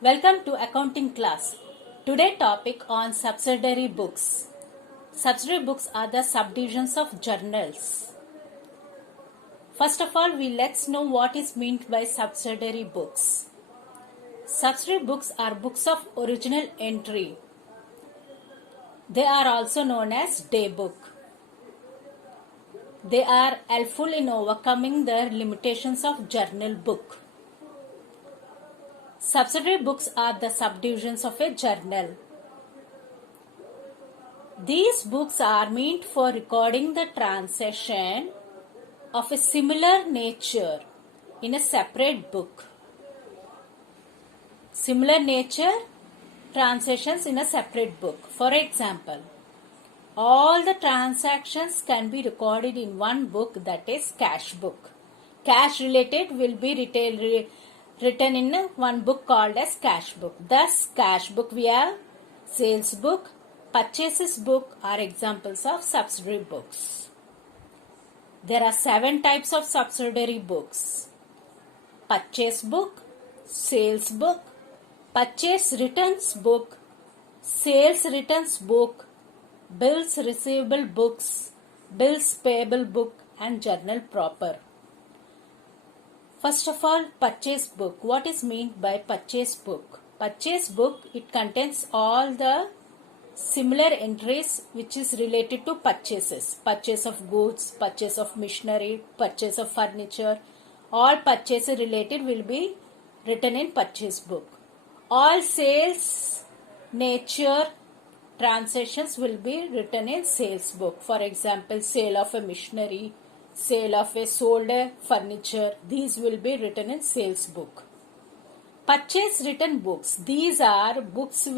Welcome to accounting class. Today topic on subsidiary books. Subsidiary books are the subdivisions of journals. First of all, let's know what is meant by subsidiary books. Subsidiary books are books of original entry. They are also known as day book. They are helpful in overcoming the limitations of journal book. Subsidiary books are the subdivisions of a journal. These books are meant for recording the transaction of a similar nature in a separate book. Similar nature transactions in a separate book. For example, all the transactions can be recorded in one book, that is cash book. Cash related will be written in one book called as cash book. Thus, cash book we have, sales book, purchases book are examples of subsidiary books. There are 7 types of subsidiary books: purchase book, sales book, purchase returns book, sales returns book, bills receivable books, bills payable book, and journal proper. First of all, purchase book. What is meant by purchase book? Purchase book, it contains all the similar entries which is related to purchases. Purchase of goods, purchase of machinery, purchase of furniture. All purchases related will be written in purchase book. All sales nature transactions will be written in sales book. For example, sale of a machinery, sale of a sold furniture, these will be written in sales book. Purchase written books, these are books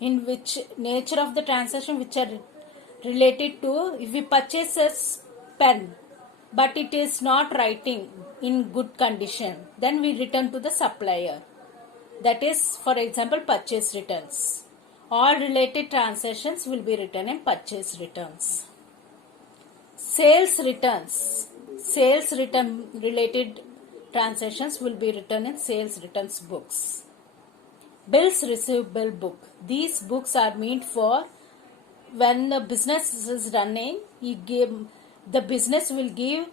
in which nature of the transaction which are related to, if we purchase a pen but it is not writing in good condition, then we return to the supplier. That is, for example, purchase returns. All related transactions will be written in purchase returns. Sales returns. Sales return related transactions will be written in sales returns books. Bills receivable book. These books are meant for when the business is running, the business will give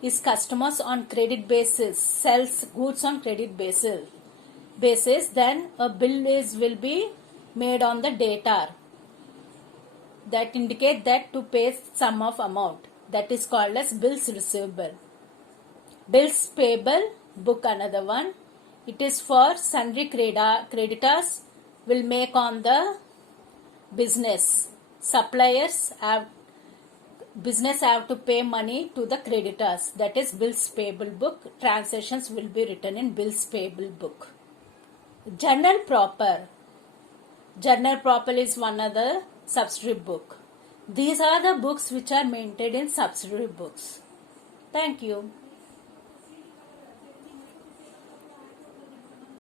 its customers on credit basis, sells goods on credit basis. Then a bill will be made on the datar that indicate that to pay sum of amount, that is called as bills receivable. Bills payable book, another one, it is for sundry creditors will make on the business. Suppliers business have to pay money to the creditors, that is bills payable book. Transactions will be written in bills payable book. Journal proper. Journal proper is one other subsidiary book. These are the books which are maintained in subsidiary books. Thank you.